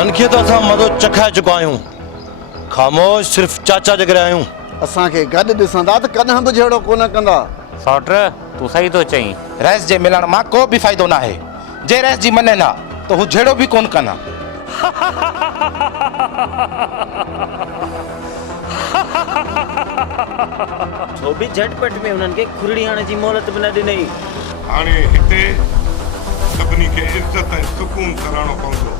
उन्हनि खे त असां मज़ो चखाए चुका आहियूं। ख़ामोश सिर्फ़ चाचा जे करे आहियूं। असांखे गॾु ॾिसंदा त कॾहिं बि जहिड़ो कोन कंदा। सौट तूं सही तो चईं। रईस जे मिलण मां को बि फ़ाइदो न आहे। जे रईस जी मने ना त हू जहिड़ो बि कोन कना। छो बि झटपट में उन्हनि खे खुरड़ी हणण जी मोहलत बि न ॾिनई। हाणे हिते सभिनी खे इज़त ऐं सुकून कराइणो पवंदो।